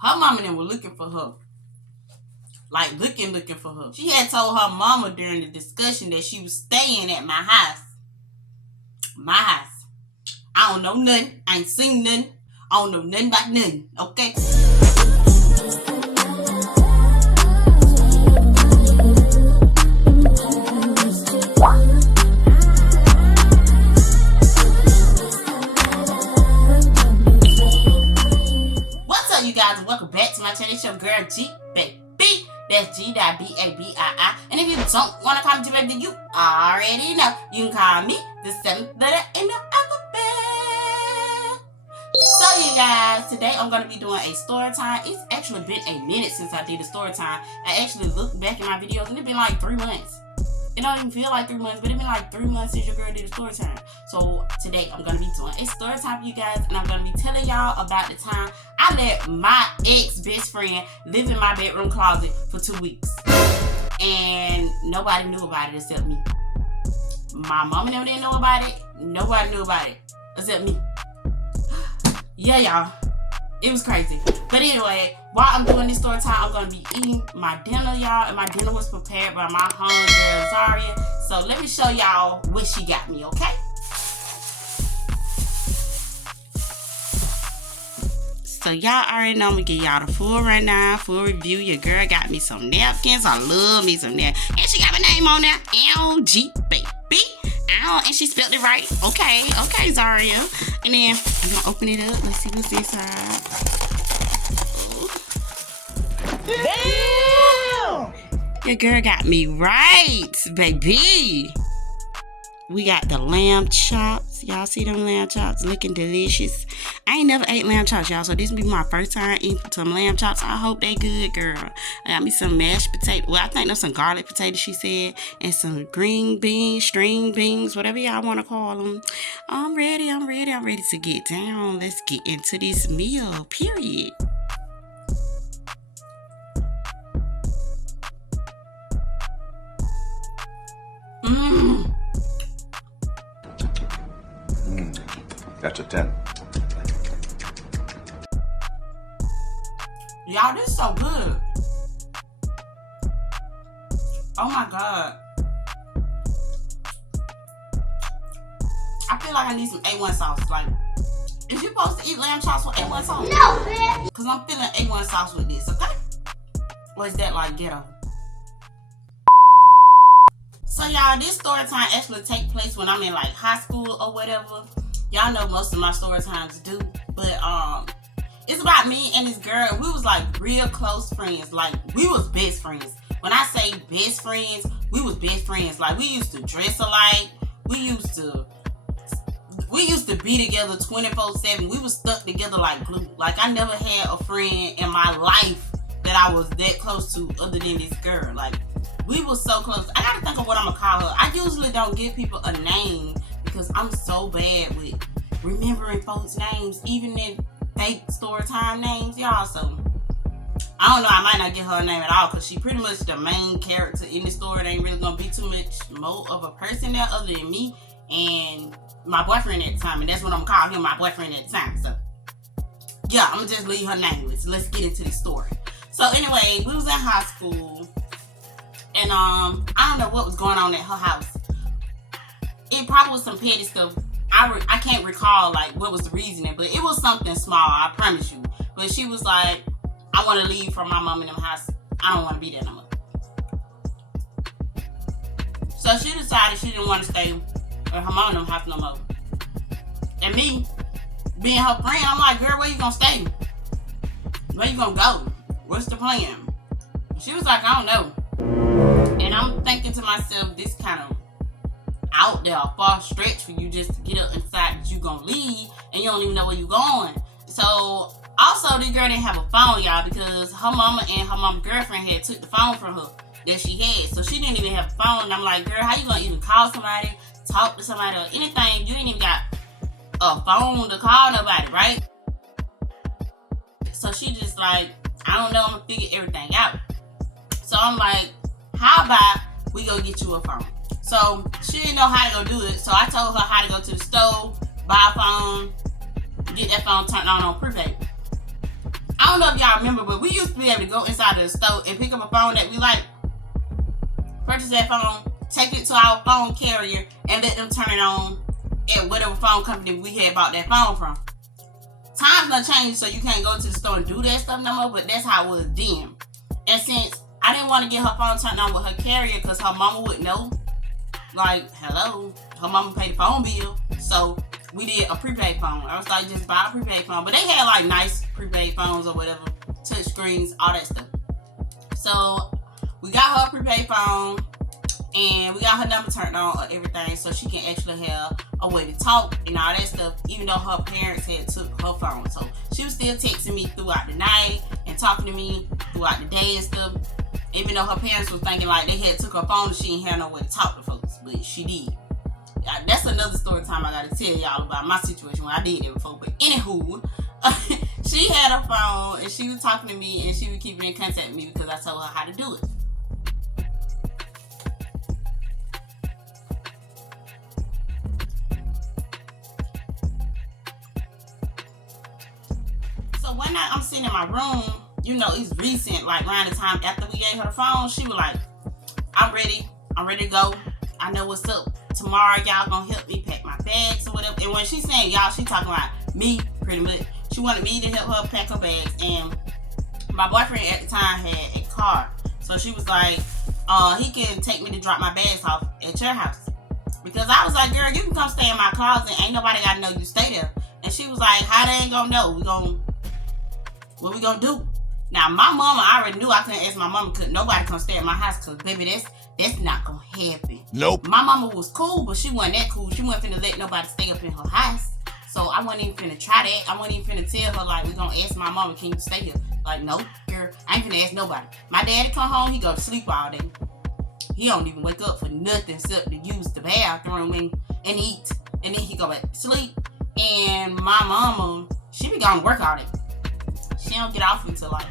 Her mama and them were looking for her. Like, looking for her. She had told her mama during the discussion that she was staying at my house. My house. I don't know nothing. I ain't seen nothing. I don't know nothing about nothing. Okay? What's up, you guys? Welcome back to my channel. It's your girl G, baby. That's G.B.A.B.I.I. And if you don't want to call me G, baby, you already know. You can call me the 7th letter in the alphabet. So, you guys, today I'm going to be doing a story time. It's actually been a minute since I did a story time. I actually looked back at my videos and it's been like 3 months. It don't even feel like 3 months, but it's been like 3 months since your girl did a story time. So today I'm gonna be doing a story time for you guys, and I'm gonna be telling y'all about the time I let my ex-best friend live in my bedroom closet for 2 weeks. And nobody knew about it except me. My mama never didn't know about it. Nobody knew about it except me. Yeah, y'all. It was crazy. But anyway, while I'm doing this story time, I'm going to be eating my dinner, y'all. And my dinner was prepared by my homegirl, Zaria. So let me show y'all what she got me, okay? So y'all already know I'm going to give y'all the full rundown, full review. Your girl got me some napkins. I love me some napkins. And she got my name on there. L.G. baby. And she spelled it right. Okay, Zaria. And then I'm going to open it up. Let's see what's inside. Damn! Your girl got me right, baby. We got the lamb chops. Y'all see them lamb chops looking delicious. I ain't never ate lamb chops, y'all, so this will be my first time eating some lamb chops. I hope they good, girl. I got me some mashed potato. Well, I think there's some garlic potatoes, she said, and some green beans, string beans, whatever y'all want to call them. I'm ready to get down. Let's get into this meal, period. That's a 10. Y'all, this is so good. Oh my God. I feel like I need some A1 sauce. Like, is you supposed to eat lamb chops with A1 sauce? No, bitch. Because I'm feeling A1 sauce with this, okay? Or is that like ghetto? So y'all, this story time actually take place when I'm in like high school or whatever. Y'all know most of my story times do. But it's about me and this girl. We was like real close friends. Like, we was best friends. When I say best friends, we was best friends. Like, we used to dress alike. We used to be together 24/7. We was stuck together like glue. Like, I never had a friend in my life that I was that close to other than this girl. Like, we was so close. I gotta think of what I'm gonna call her. I usually don't give people a name because I'm so bad with remembering folks' names, even in fake story time names, y'all. So I don't know, I might not give her a name at all because she pretty much the main character in the story. There ain't really gonna be too much more of a person there other than me and my boyfriend at the time, and that's what I'm gonna call him, my boyfriend at the time. So yeah, I'm gonna just leave her nameless. Let's get into the story. So anyway, we was in high school, and I don't know what was going on at her house. It probably was some petty stuff. I can't recall like what was the reasoning, but it was something small, I promise you. But she was like, I want to leave from my mom and them house. I don't want to be there no more. So she decided she didn't want to stay at her mom and them house no more. And me, being her friend, I'm like, girl, where you gonna stay? Where you gonna go? What's the plan? She was like, I don't know. And I'm thinking to myself, this kind of out there, a far stretch for you just to get up and decide that you gonna leave and you don't even know where you going. So also, this girl didn't have a phone, y'all, because her mama and her mama's girlfriend had took the phone from her that she had. So she didn't even have a phone. And I'm like, girl, how you gonna even call somebody, talk to somebody, or anything? You ain't even got a phone to call nobody, right? So she just like, I don't know, I'm gonna figure everything out. So I'm like, how about we go get you a phone? So she didn't know how to go do it. So I told her how to go to the store, buy a phone, get that phone turned on prepaid. I don't know if y'all remember, but we used to be able to go inside of the store and pick up a phone that we like, purchase that phone, take it to our phone carrier, and let them turn it on at whatever phone company we had bought that phone from. Times done changed, so you can't go to the store and do that stuff no more, but that's how it was then. And since I didn't want to get her phone turned on with her carrier because her mama would know, like, hello, her mama paid the phone bill, so we did a prepaid phone. I was like, just buy a prepaid phone. But they had like nice prepaid phones or whatever, touch screens, all that stuff. So we got her a prepaid phone, and we got her number turned on or everything, so she can actually have a way to talk and all that stuff, even though her parents had took her phone. So she was still texting me throughout the night and talking to me throughout the day and stuff, even though her parents was thinking like they had took her phone and she didn't have no way to talk to folks, but she did. That's another story time I gotta tell y'all about my situation when I did it before. But anywho, she had her phone and she was talking to me and she was keeping in contact with me because I told her how to do it. So one night I'm sitting in my room, you know, it's recent, like around the time after we gave her the phone, she was like, I'm ready to go. I know what's up. Tomorrow y'all gonna help me pack my bags or whatever. And when she's saying y'all, she talking about me pretty much. She wanted me to help her pack her bags. And my boyfriend at the time had a car. So she was like, he can take me to drop my bags off at your house. Because I was like, girl, you can come stay in my closet. Ain't nobody gotta know you stay there. And she was like, how they ain't gonna know? What we gonna do? Now my mama, I already knew I couldn't ask my mama, could nobody come stay at my house, cause baby, that's not gonna happen. Nope. My mama was cool, but she wasn't that cool. She wasn't finna let nobody stay up in her house. So I wasn't even finna try that. I wasn't even finna tell her like we gonna ask my mama, can you stay here? Like, no, girl, I ain't finna ask nobody. My daddy come home, he go to sleep all day. He don't even wake up for nothing except to use the bathroom and eat. And then he go back to sleep. And my mama, she be going to work all day. She don't get off until like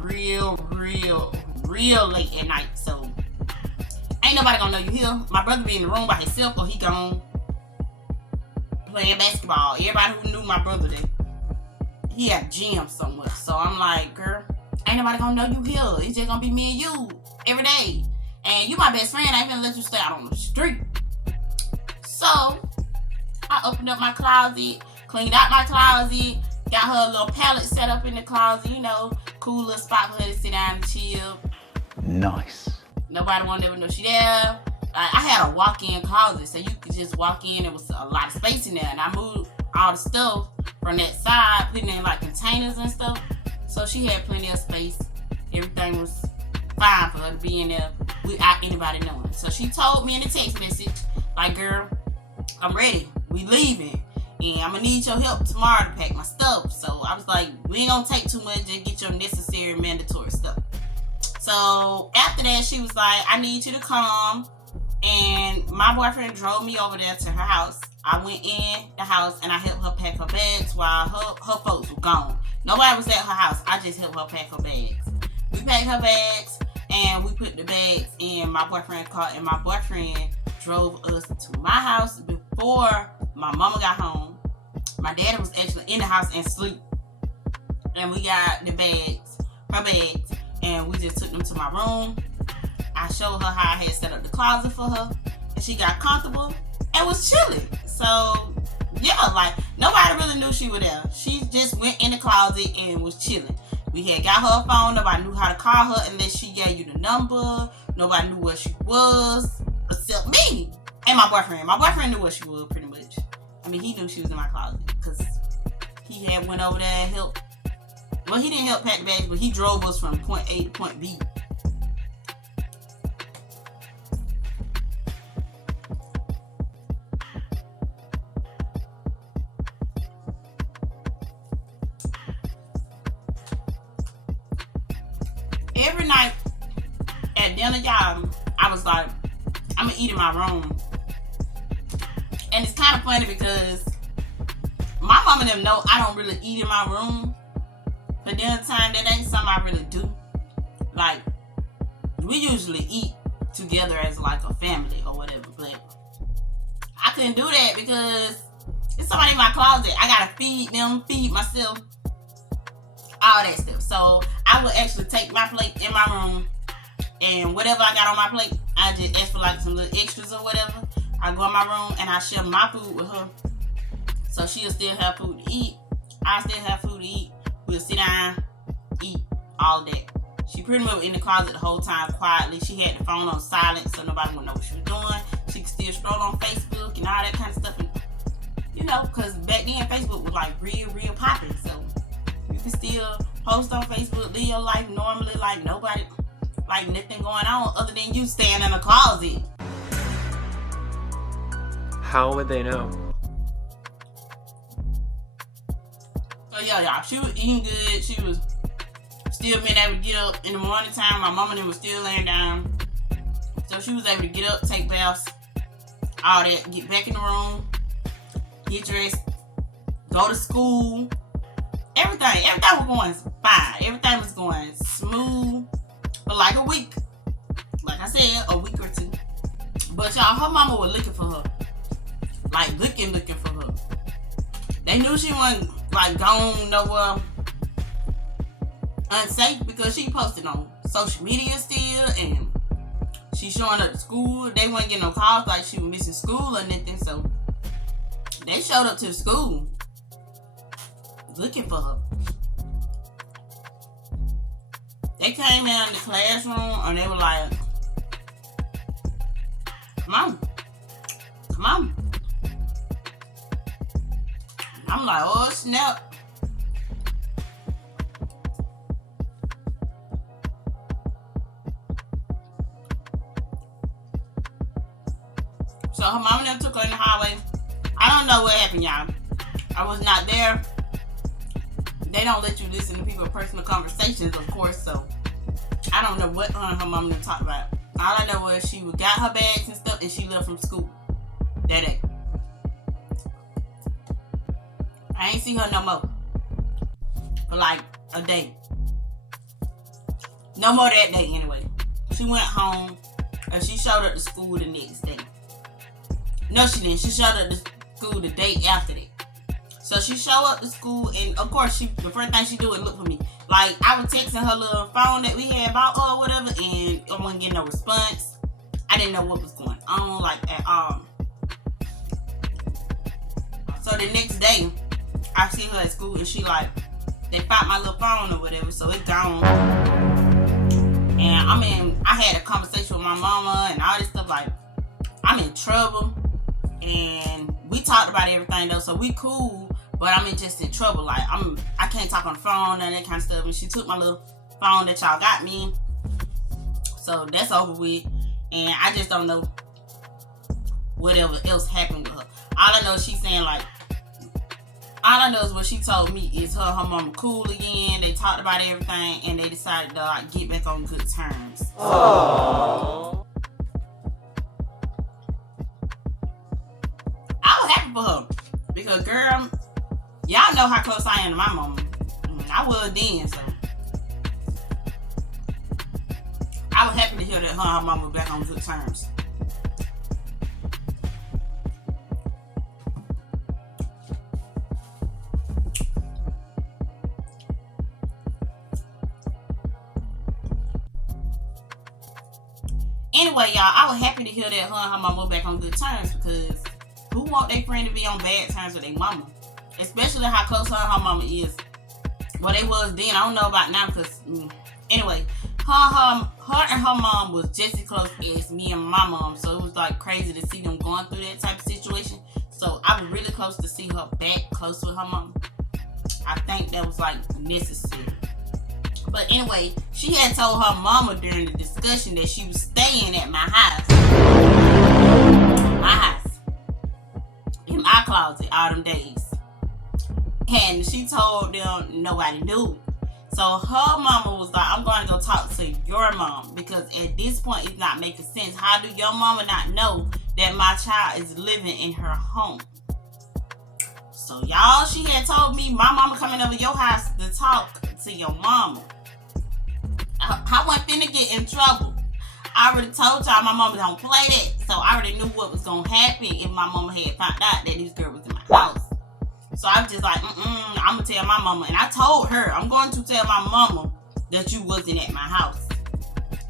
real late at night. So ain't nobody gonna know you here. My brother be in the room by himself or he gone playing basketball. Everybody who knew my brother, he had a gym somewhere. So I'm like, girl, ain't nobody gonna know you here. It's just gonna be me and you every day. And you my best friend. I ain't gonna let you stay out on the street. So I opened up my closet, cleaned out my closet, got her a little pallet set up in the closet, you know, cool little spot for her to sit down and chill. Nice. Nobody won't ever know she there. I had a walk-in closet, so you could just walk in. There was a lot of space in there, and I moved all the stuff from that side, putting in like containers and stuff. So she had plenty of space. Everything was fine for her to be in there without anybody knowing. So she told me in a text message, like, girl, I'm ready. We leaving. And I'm gonna need your help tomorrow to pack my stuff. So I was like, we ain't gonna take too much, just get your necessary mandatory stuff. So after that, she was like, I need you to come. And my boyfriend drove me over there to her house. I went in the house and I helped her pack her bags while her folks were gone. Nobody was at her house. I just helped her pack her bags. We packed her bags and we put the bags in my boyfriend's car, and my boyfriend drove us to my house before my mama got home. My daddy was actually in the house and asleep. And we got the bags, her bags, and we just took them to my room. I showed her how I had set up the closet for her, and she got comfortable and was chilling. So yeah, like nobody really knew she was there. She just went in the closet and was chilling. We had got her a phone. Nobody knew how to call her unless she gave you the number. Nobody knew where she was except me and my boyfriend. My boyfriend knew where she was pretty much. I mean, he knew she was in my closet because he had went over there and helped. Well, he didn't help pack the bags, but he drove us from point A to point B. Every night at dinner, y'all, I was like, I'm gonna eat in my room. And it's kind of funny because my mama and them know I don't really eat in my room. But dinner time, that ain't something I really do. Like, we usually eat together as like a family or whatever. But I couldn't do that because it's somebody in my closet. I gotta feed them, feed myself. all that stuff. So I would actually take my plate in my room, and whatever I got on my plate, I just ask for like some little extras or whatever. I go in my room and I share my food with her, so she'll still have food to eat. I still have food to eat. We'll sit down, eat, all of that. She pretty much in the closet the whole time quietly. She had the phone on silent so nobody would know what she was doing. She could still scroll on Facebook and all that kind of stuff. And, you know, because back then Facebook was like real popping. So you can still post on Facebook, live your life normally like nobody, like nothing going on other than you staying in the closet. How would they know? So yeah, y'all, she was eating good. She was still being able to get up in the morning time. My mama and them was still laying down. So she was able to get up, take baths, all that, get back in the room, get dressed, go to school. Everything was going fine. Everything was going smooth for like a week. Like I said, a week or two. But y'all, her mama was looking for her. Like looking for her. They knew she wasn't like gone nowhere unsafe because she posted on social media still, and she showing up to school. They wasn't getting no calls like she was missing school or nothing, so they showed up to the school looking for her. They came in the classroom and they were like, come on. I'm like, oh snap. So her mom and them took her in the highway. I don't know what happened, y'all. I was not there. They don't let you listen to people's personal conversations, of course, so I don't know what her and her mom and them talked about. All I know was she got her bags and stuff and she left from school that day. I ain't see her no more for like a day. No more that day anyway. She went home and she showed up to school the next day. No, she didn't. She showed up to school the day after that. So she showed up to school and of course the first thing she do is look for me. Like I was texting her little phone that we had bought or whatever and I wasn't getting no response. I didn't know what was going on like at all. So the next day, I see her at school and she like, they found my little phone or whatever, so it's gone. And I had a conversation with my mama and all this stuff like, I'm in trouble. And we talked about everything though, so we cool, but I'm just in trouble. Like I can't talk on the phone and that kind of stuff. And she took my little phone that y'all got me. So that's over with. And I just don't know whatever else happened with her. All I know is she's saying like, all I know is what she told me is her mama cool again. They talked about everything and they decided to like get back on good terms. Aww. I was happy for her because girl, y'all know how close I am to my mama. I was then, so I was happy to hear that her and her mama back on good terms. Anyway, y'all, I was happy to hear that her and her mama back on good terms because who want their friend to be on bad terms with their mama? Especially how close her and her mama is. Well, they was then. I don't know about now because, anyway, her and her mom was just as close as me and my mom. So it was like crazy to see them going through that type of situation. So I was really close to see her back close with her mom. I think that was like necessary. But anyway, she had told her mama during the discussion that she was staying at my house. My house. In my closet all them days. And she told them nobody knew. So her mama was like, I'm going to go talk to your mom. Because at this point, it's not making sense. How do your mama not know that my child is living in her home? So y'all, she had told me my mama coming over your house to talk to your mama. I wasn't finna get in trouble. I already told y'all my mama don't play that. So I already knew what was going to happen if my mama had found out that this girl was in my house. So I was just like, I'm gonna tell my mama. And I told her, I'm going to tell my mama that you wasn't at my house.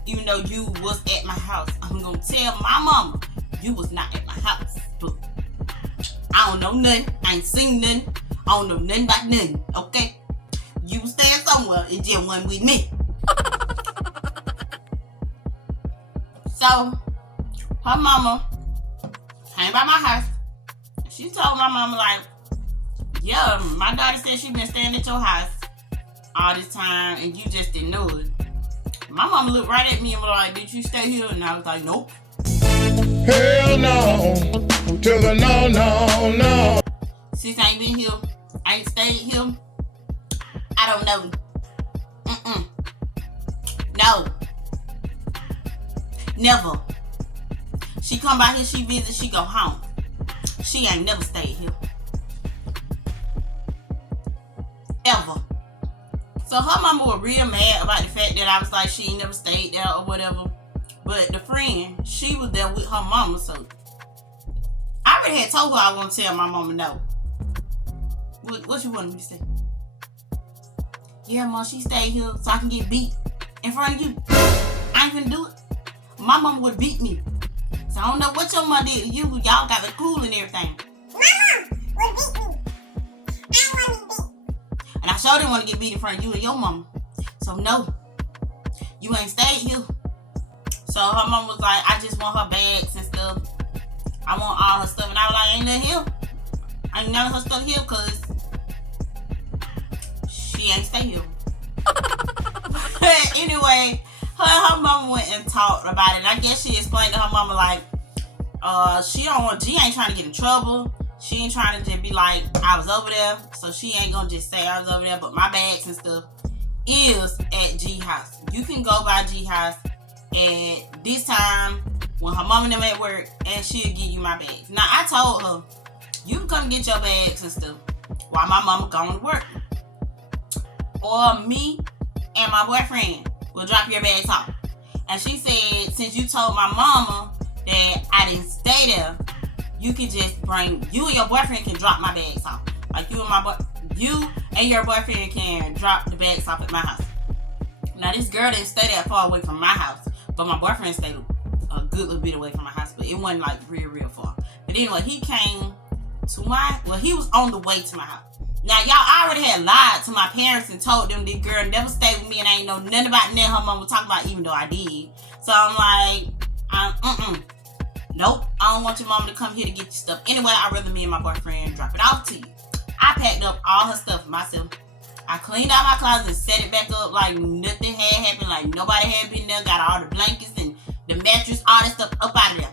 Even though you was at my house, I'm gonna tell my mama you was not at my house. But I don't know nothing. I ain't seen nothing. I don't know nothing about nothing. Okay? You was staying somewhere and just wasn't with me. So her mama came by my house. She told my mama like, yeah, my daughter said she been staying at your house all this time and you just didn't know it. My mama looked right at me and was like, did you stay here? And I was like, nope. Hell no. To the no. Sis ain't been here. I ain't stayed here. I don't know. No. Never. She come by here, she visit, she go home. She ain't never stayed here. Ever. So her mama was real mad about the fact that I was like, she ain't never stayed there or whatever. But the friend, she was there with her mama, so I already had told her I won't tell my mama no. What you wanted me to say? Yeah, Mom, she stayed here so I can get beat in front of you. I ain't finna do it. My mama would beat me. So I don't know what your mama did to you. Y'all got the cool and everything. My mom would beat me. I want to be beat. And I sure didn't want to get beat in front of you and your mama. So no, you ain't stayed here. So her mom was like, I just want her bags and stuff. I want all her stuff. And I was like, ain't nothing here. Ain't none of her stuff here because she ain't stay here. Anyway, her mama went and talked about it. And I guess she explained to her mama like, she ain't trying to get in trouble. She ain't trying to just be like, I was over there. So she ain't gonna just say I was over there. But my bags and stuff is at G house. You can go by G house at this time when her mama and them at work and she'll give you my bags. Now I told her, you can come get your bags and stuff while my mama going to work. Or me and my boyfriend will drop your bags off. And she said, since you told my mama that I didn't stay there, you can just you and your boyfriend can drop my bags off. Like you and your boyfriend can drop the bags off at my house. Now this girl didn't stay that far away from my house, but my boyfriend stayed a good little bit away from my house, but it wasn't like real far. But anyway, he came to he was on the way to my house. Now y'all already had lied to my parents and told them this girl never stayed with me and I ain't know nothing about nothing her mom was talking about, even though I did. So I'm like, nope, I don't want your mom to come here to get your stuff. Anyway, I'd rather me and my boyfriend drop it off to you. I packed up all her stuff myself. I cleaned out my closet and set it back up like nothing had happened, like nobody had been there. Got all the blankets and the mattress, all that stuff up out of there.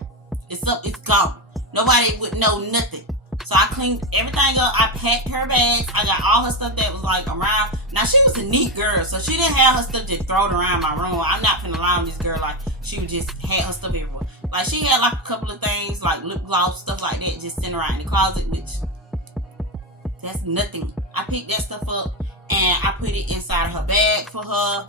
It's gone. Nobody would know nothing. So I cleaned everything up. I packed her bags. I got all her stuff that was like around. Now she was a neat girl, so she didn't have her stuff just thrown around my room. I'm not finna lie on this girl like she would just had her stuff everywhere. Like she had like a couple of things like lip gloss, stuff like that, just sitting around in the closet, which that's nothing. I picked that stuff up and I put it inside of her bag for her.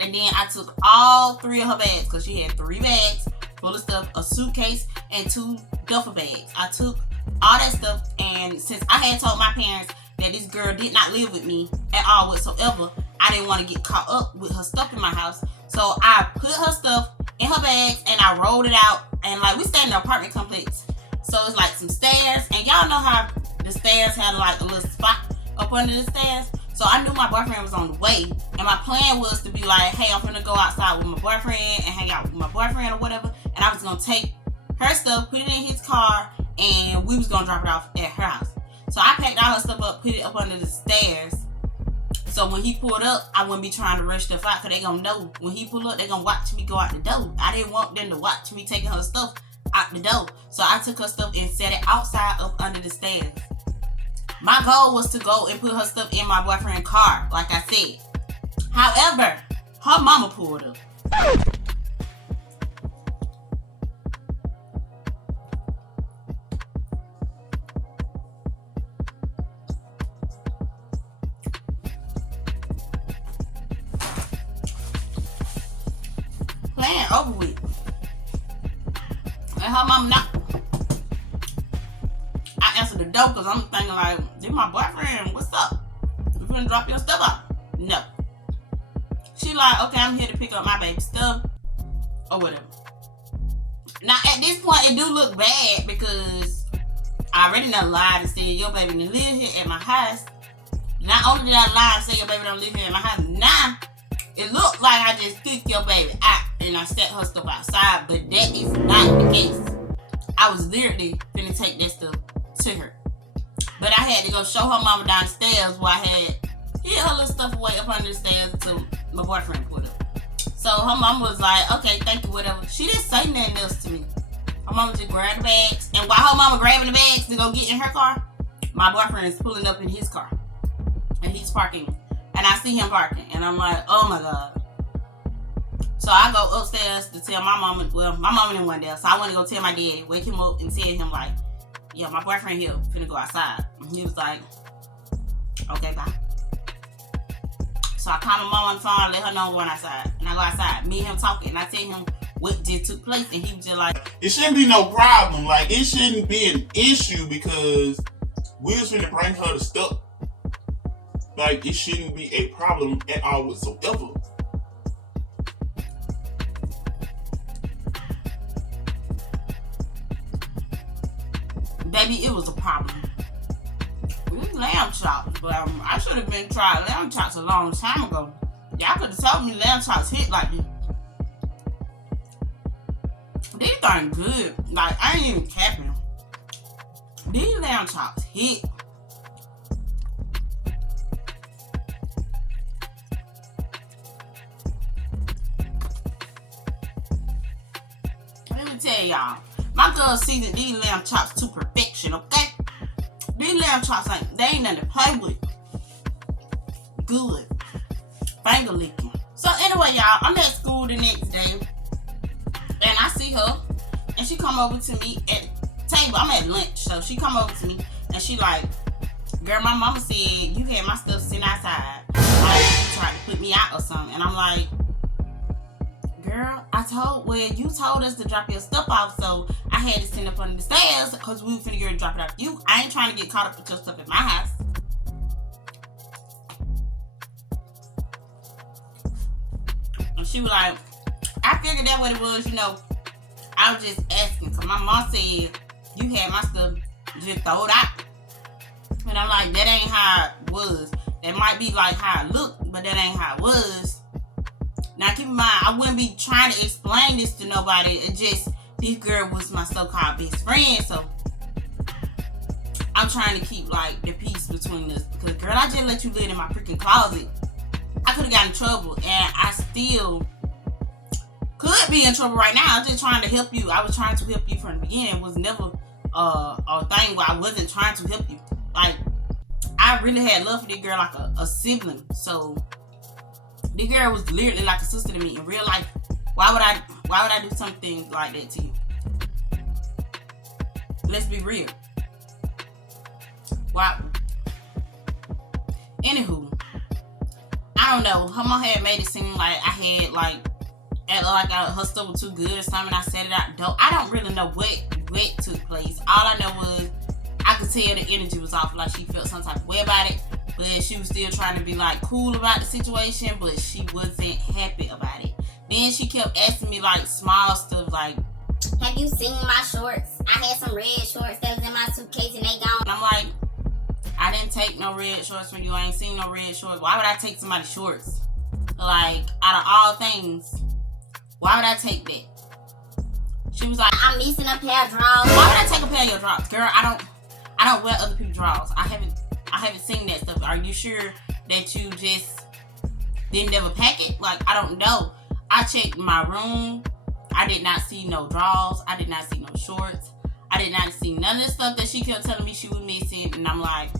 And then I took all 3 of her bags, because she had 3 bags full of stuff, a suitcase and 2 duffel bags. I took all that stuff, and since I had told my parents that this girl did not live with me at all whatsoever, I didn't want to get caught up with her stuff in my house. So I put her stuff in her bags and I rolled it out. And like we stay in an apartment complex, so it's like some stairs, and y'all know how the stairs had like a little spot up under the stairs. So I knew my boyfriend was on the way, and my plan was to be like, hey, I'm gonna go outside with my boyfriend and hang out with my boyfriend or whatever, and I was gonna take her stuff, put it in his car, and we was gonna drop it off at her house. So I packed all her stuff up, put it up under the stairs, so when he pulled up, I wouldn't be trying to rush stuff out, because they gonna know when he pull up, they gonna watch me go out the door. I didn't want them to watch me taking her stuff out the door. So I took her stuff and set it outside up under the stairs. My goal was to go and put her stuff in my boyfriend's car, like I said. However, her mama pulled up. Plan over with. And her mama knocked. I answered the door because I'm thinking like, this my boyfriend, what's up? You gonna drop your stuff off? No. She like, okay, I'm here to pick up my baby stuff or whatever. Now at this point, it do look bad because I already done lied and said your baby done live here at my house. Not only did I lie and say your baby don't live here at my house, now it looked like I just kicked your baby out and I set her stuff outside, but that is not the case. I was literally finna take that stuff to her. But I had to go show her mama downstairs where I had hid her little stuff away up under the stairs until my boyfriend pulled up. So her mama was like, okay, thank you, whatever. She didn't say nothing else to me. Her mama just grabbed the bags. And while her mama grabbing the bags to go get in her car, my boyfriend is pulling up in his car. And he's parking. And I see him parking. And I'm like, oh my God. So I go upstairs to tell my mama, well, my mama didn't want there. So I went to go tell my daddy, wake him up and tell him like, yeah, my boyfriend here, finna go outside. And he was like, okay, bye. So I called my mom on the phone, let her know I'm going outside. And I go outside, me and him talking, and I tell him what just took place, and he was just like, it shouldn't be no problem. Like, it shouldn't be an issue because we was finna bring her to stuff. Like, it shouldn't be a problem at all whatsoever. baby, it was a problem. These lamb chops, but I should have been trying lamb chops a long time ago. Y'all could have told me lamb chops hit like this. These things good. Like, I ain't even capping. These lamb chops hit. Let me tell y'all, my girl seasoned these lamb chops to perfection, okay? These lamb chops they ain't nothing to play with. Good. Finger licking. So anyway, y'all, I'm at school the next day, and I see her, and she come over to me at the table. I'm at lunch, so she come over to me, and she like, girl, my mama said you had my stuff sitting outside. Like, you tried to put me out or something. And I'm like, girl, you told us to drop your stuff off, so I had to send up under the stairs because we were finna get drop it off you. I ain't trying to get caught up with your stuff at my house. And she was like, I figured that what it was, you know. I was just asking, because my mom said you had my stuff, just throw it out. And I'm like, that ain't how it was. That might be like how it looked, but that ain't how it was. Now keep in mind, I wouldn't be trying to explain this to nobody. It just, this girl was my so-called best friend, so I'm trying to keep like the peace between us. Because girl, I just let you live in my freaking closet. I could have gotten in trouble, and I still could be in trouble right now. I'm just trying to help you. I was trying to help you from the beginning. It was never a thing where I wasn't trying to help you. Like, I really had love for this girl like a sibling. So this girl was literally like a sister to me in real life. Why would I do something like that to you? Let's be real. Why? Anywho, I don't know. Her mom had made it seem like I had her stuff was too good or something. I said it out. I don't really know what took place. All I know was I could tell the energy was off. Like she felt some type of way about it. But she was still trying to be like cool about the situation, but she wasn't happy about it. Then she kept asking me like small stuff like, have you seen my shorts? I had some red shorts that was in my suitcase and they gone. And I'm like, I didn't take no red shorts from you. I ain't seen no red shorts. Why would I take somebody's shorts? Like, out of all things, why would I take that? She was like, I'm missing a pair of drawers. Why would I take a pair of your drawers? Girl, I don't wear other people's drawers. I haven't seen that stuff. Are you sure that you just didn't never pack it? Like, I don't know. I checked my room. I did not see no drawers. I did not see no shorts. I did not see none of the stuff that she kept telling me she was missing. And I'm like,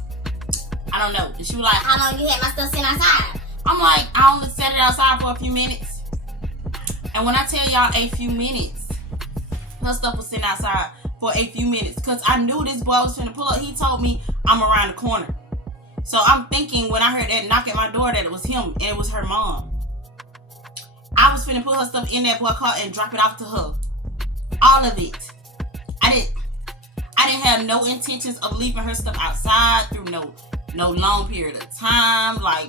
I don't know. And she was like, how long you had my stuff sitting outside? I'm like, I only set it outside for a few minutes. And when I tell y'all a few minutes, her stuff was sitting outside for a few minutes. Because I knew this boy was finna pull up. He told me I'm around the corner. So I'm thinking when I heard that knock at my door that it was him and it was her mom. I was finna put her stuff in that boy car and drop it off to her. All of it. I I didn't have no intentions of leaving her stuff outside through no long period of time. Like,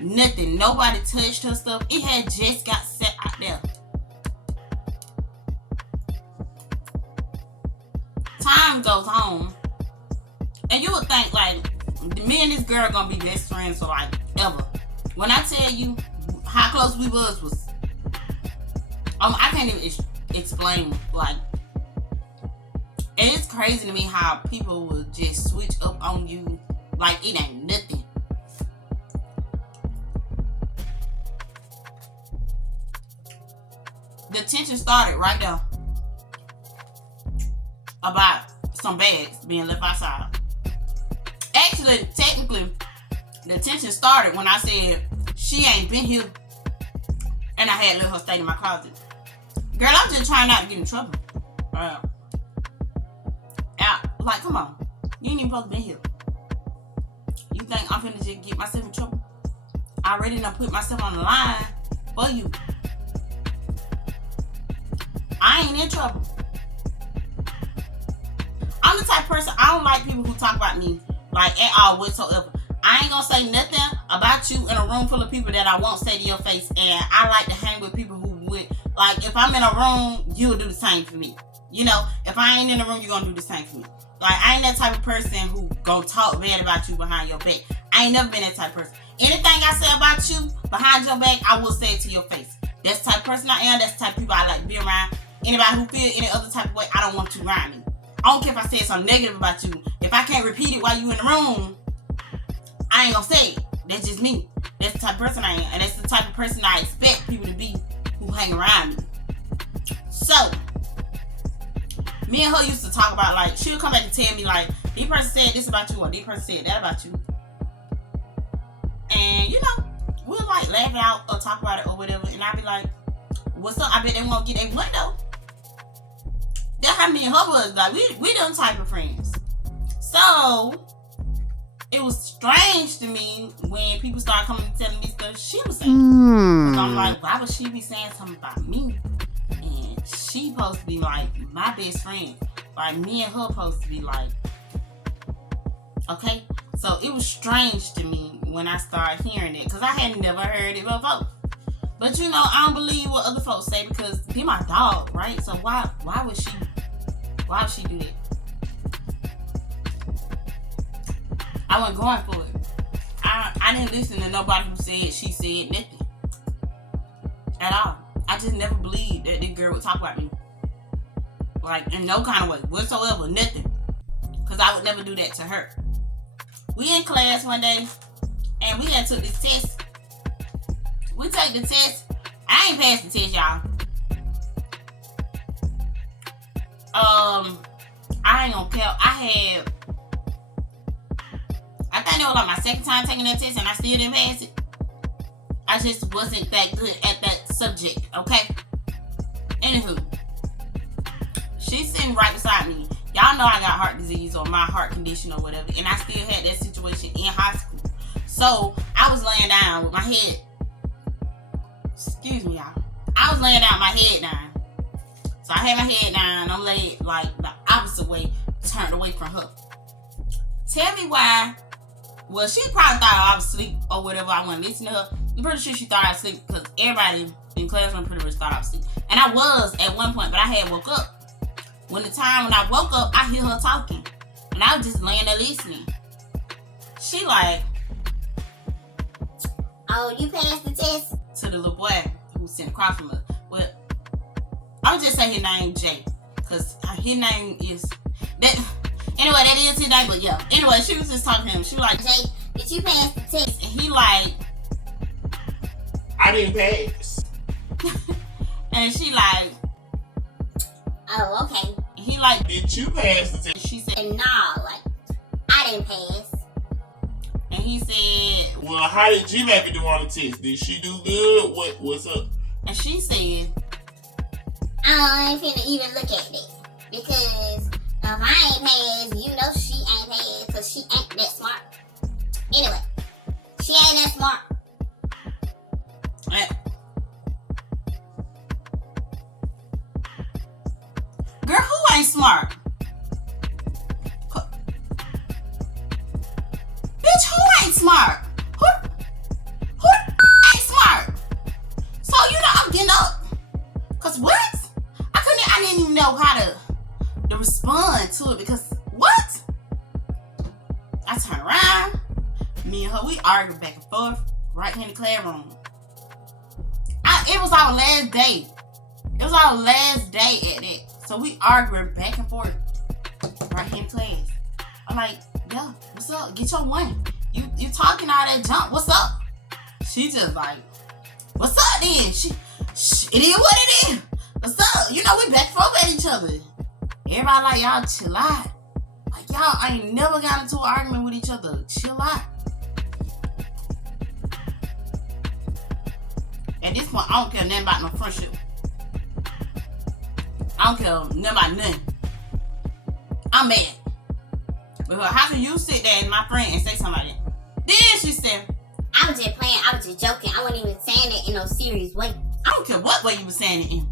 nothing. Nobody touched her stuff. It had just got set out there. Time goes on. And you would think, like, me and this girl gonna be best friends for, like, ever. When I tell you how close we was I can't even explain, like, and it's crazy to me how people will just switch up on you like it ain't nothing. The tension started right there about some bags being left outside. Actually, technically, the tension started when I said she ain't been here and I had let her stay in my closet. Girl, I'm just trying not to get in trouble. Like, come on. You ain't even supposed to be here. You think I'm finna just get myself in trouble? I already done put myself on the line for you. I ain't in trouble. I'm the type of person, I don't like people who talk about me like at all whatsoever. I ain't gonna say nothing about you in a room full of people that I won't say to your face. And I like to hang with people who would, like, if I'm in a room, you'll do the same for me. You know, if I ain't in the room, you're gonna do the same for me. Like, I ain't that type of person who gonna talk bad about you behind your back. I ain't never been that type of person. Anything I say about you behind your back, I will say it to your face. That's the type of person I am. That's the type of people I like to be around. Anybody who feel any other type of way, I don't want you around me. I don't care if I said something negative about you. If I can't repeat it while you in the room, I ain't gonna say it. That's just me. That's the type of person I am. And that's the type of person I expect people to be who hang around me. So, me and her used to talk about, like, she would come back and tell me, like, this person said this about you, or this person said that about you. And, you know, we'll, like, laugh it out or talk about it or whatever. And I'd be like, what's up? I bet they won't get a window. That's how me and her was. Like, we them type of friends. So, it was strange to me when people started coming and telling me stuff she was saying. Because I'm like, why would she be saying something about me? And she supposed to be like my best friend. Like, me and her supposed to be like, okay? So it was strange to me when I started hearing it, because I had never heard it before. But you know, I don't believe what other folks say, because he my dog, right? So why would she do that? I wasn't going for it. I didn't listen to nobody who said she said nothing at all. I just never believed that this girl would talk about me, like, in no kind of way whatsoever, nothing. Because I would never do that to her. We in class one day, and we had took this test. We take the test. I ain't passed the test, y'all. I ain't gonna count. I think it was like my second time taking that test, and I still didn't pass it. I just wasn't that good at that subject, okay? Anywho, she's sitting right beside me. Y'all know I got heart disease or my heart condition or whatever, and I still had that situation in high school. So, I was laying down with my head. Excuse me, y'all. I was laying down with my head down. So, I had my head down, I'm laid like the opposite way, turned away from her. Tell me why. Well, she probably thought I was asleep or whatever. I wasn't listening to her. I'm pretty sure she thought I was asleep, because everybody in class pretty much thought I was asleep. And I was at one point, but I had woke up. When I woke up, I hear her talking. And I was just laying there listening. She like, Oh, you passed the test? to the little boy who was sitting across from her. Well, I would just say his name Jay, because his name is that. Anyway, that is his name, but yeah. Anyway, she was just talking to him. She was like, Jay, did you pass the test? and he like, I didn't pass. and she like, Oh, okay. he like, Did you pass the test? she said, And nah, like, I didn't pass. and he said, Well, how did G Baby do on the test? Did she do good? What's up? and she said, I ain't finna even look at that. Because if I ain't passed, you know she ain't passed, because she ain't that smart. Anyway, she ain't that smart. girl, who ain't smart? arguing back and forth right here in the classroom. It was our last day. It was our last day at that. So we arguing back and forth right here in class. I'm like, yo, what's up? Get your one. You talking all that junk. What's up? She just like, what's up then? It is what it is. What's up? You know, we back and forth at each other. Everybody like, y'all chill out. Like, y'all ain't never got into an argument with each other. Chill out. At this point, I don't care nothing about no friendship. I don't care nothing about nothing. I'm mad. Because how can you sit there as my friend and say something like that? Then she said, I was just playing. I was just joking. I wasn't even saying it in no serious way. I don't care what way you were saying it in.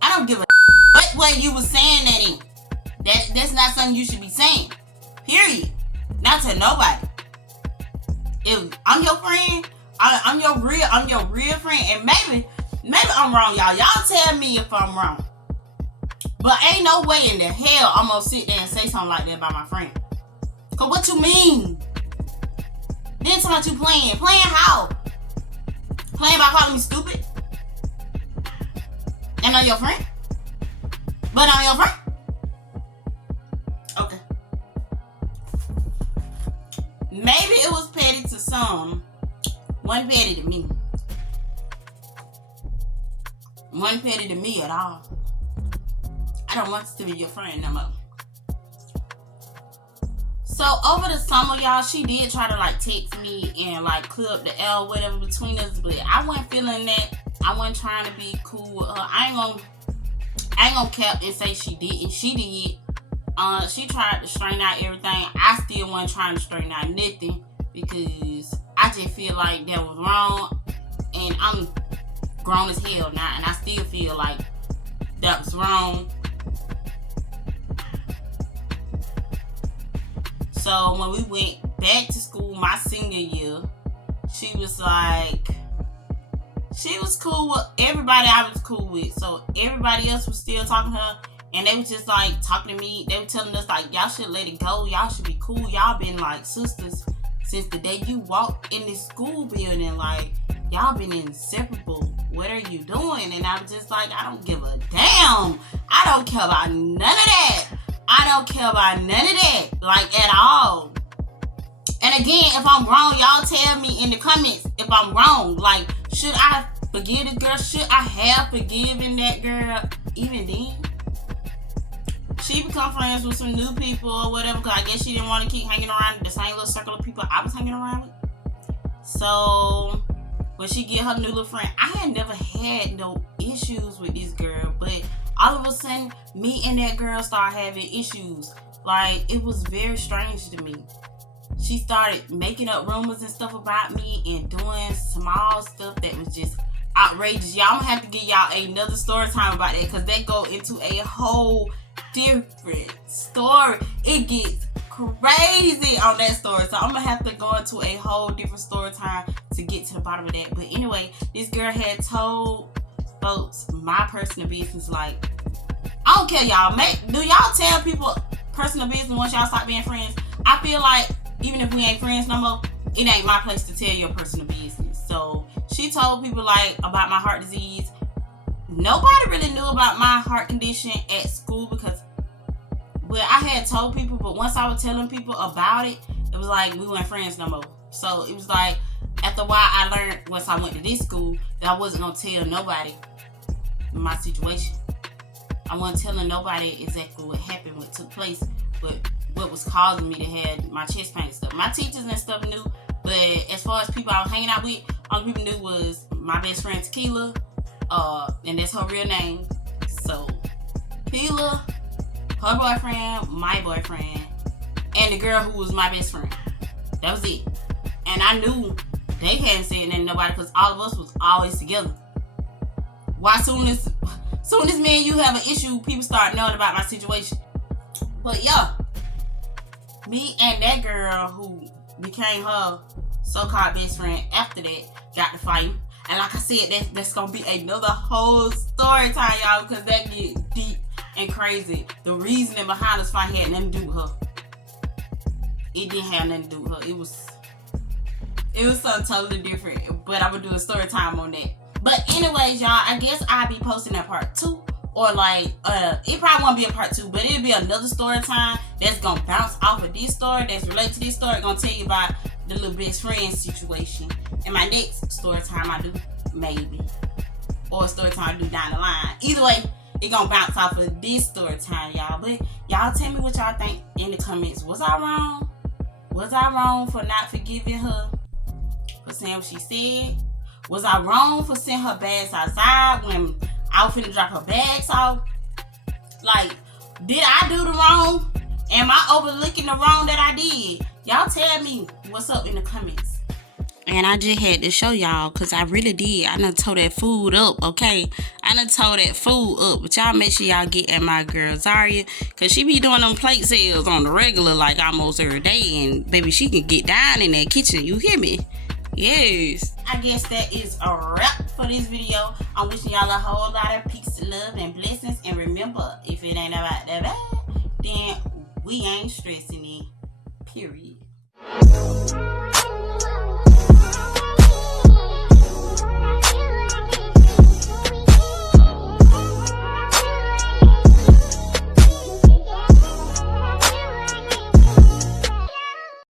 I don't give a what way you were saying that in. That's not something you should be saying. Period. Not to nobody. If I'm your friend, I'm your real friend, and maybe I'm wrong, y'all. Y'all tell me if I'm wrong. But ain't no way in the hell I'm gonna sit there and say something like that about my friend. Cause what you mean? Then talking about you playing. Playing how? Playing by calling me stupid? And I'm your friend? But I'm your friend? Okay. Maybe it was petty to some. Wasn't petty to me. Wasn't petty to me at all. I don't want to be your friend no more. So over the summer, y'all, she did try to like text me and like clear up the L whatever between us, but I wasn't feeling that. I wasn't trying to be cool with her. I ain't gonna cap and say she didn't. She did. She tried to straighten out everything. I still wasn't trying to straighten out nothing because I just feel like that was wrong, and I'm grown as hell now, and I still feel like that was wrong. So when we went back to school my senior year, she was cool with everybody I was cool with. So everybody else was still talking to her, and they was just like talking to me. They were telling us like, y'all should let it go. Y'all should be cool. Y'all been like sisters since the day you walked in this school building. Like, y'all been inseparable. What are you doing? And I was just like, I don't give a damn. I don't care about none of that. I don't care about none of that, like, at all. And again, if I'm wrong, y'all tell me in the comments if I'm wrong. Like, should I forgive this girl? Should I have forgiven that girl even then? She become friends with some new people or whatever, because I guess she didn't want to keep hanging around the same little circle of people I was hanging around with. So when she get her new little friend, I had never had no issues with this girl, but all of a sudden, me and that girl started having issues. Like, it was very strange to me. She started making up rumors and stuff about me and doing small stuff that was just outrageous. Y'all, I'm gonna have to give y'all another story time about that, because that go into a whole different story. It gets crazy on that story. So I'm gonna have to go into a whole different story time to get to the bottom of that. But anyway, this girl had told folks my personal business. Like, I don't care, y'all. Do y'all tell people personal business once y'all stop being friends? I feel like even if we ain't friends no more, it ain't my place to tell your personal business. So she told people like about my heart disease. Nobody really knew about my heart condition at school because, well, I had told people, but once I was telling people about it, it was like we weren't friends no more. So it was like, after a while, I learned once I went to this school that I wasn't gonna tell nobody my situation. I wasn't telling nobody exactly what happened, what took place, but what was causing me to have my chest pain and stuff. My teachers and stuff knew, but as far as people I was hanging out with, all people knew was my best friend Tequila, and that's her real name. So Tequila, her boyfriend, my boyfriend, and the girl who was my best friend. That was it. And I knew they hadn't said nothing to nobody because all of us was always together. Why soon as me and you have an issue, people start knowing about my situation. But yeah, me and that girl who became her so-called best friend after that got to fighting. And like I said, that's gonna be another whole story time, y'all, because that get deep and crazy. The reasoning behind this fight had nothing to do with her. It didn't have nothing to do with her. It was It was something totally different, but I'm gonna do a story time on that. But anyways, y'all, I guess I'll be posting that part 2, or like, it probably won't be a part 2, but it'll be another story time that's gonna bounce off of this story, that's related to this story, gonna tell you about the little best friend situation. And my next story time I do, maybe, or a story time I do down the line. Either way, it gonna bounce off of this story time, y'all. But y'all tell me what y'all think in the comments. Was I wrong? Was I wrong for not forgiving her for saying what she said? Was I wrong for sending her bags outside when I was finna drop her bags off? Like, did I do the wrong? Am I overlooking the wrong that I did? Y'all tell me what's up in the comments. And I just had to show y'all, because I really did. I done tore that food up, okay? I done tore that food up. But y'all make sure y'all get at my girl Zaria, because she be doing them plate sales on the regular, like almost every day. And baby, she can get down in that kitchen. You hear me? Yes. I guess that is a wrap for this video. I'm wishing y'all a whole lot of peace, love, and blessings. And remember, if it ain't about that bad, then we ain't stressing it. Period.